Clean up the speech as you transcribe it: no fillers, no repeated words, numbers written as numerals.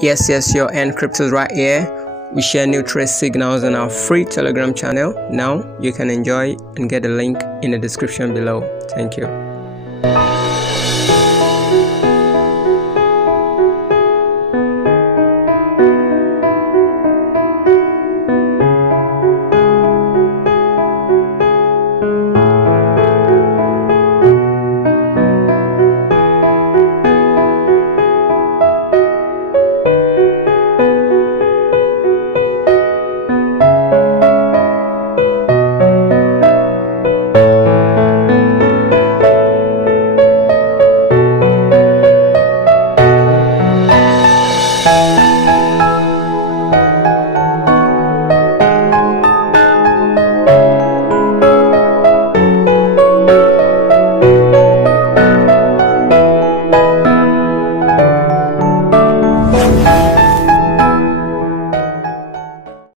Yes, your end cryptos right here. We share new trade signals on our free Telegram channel. Now you can enjoy and get the link in the description below. Thank you.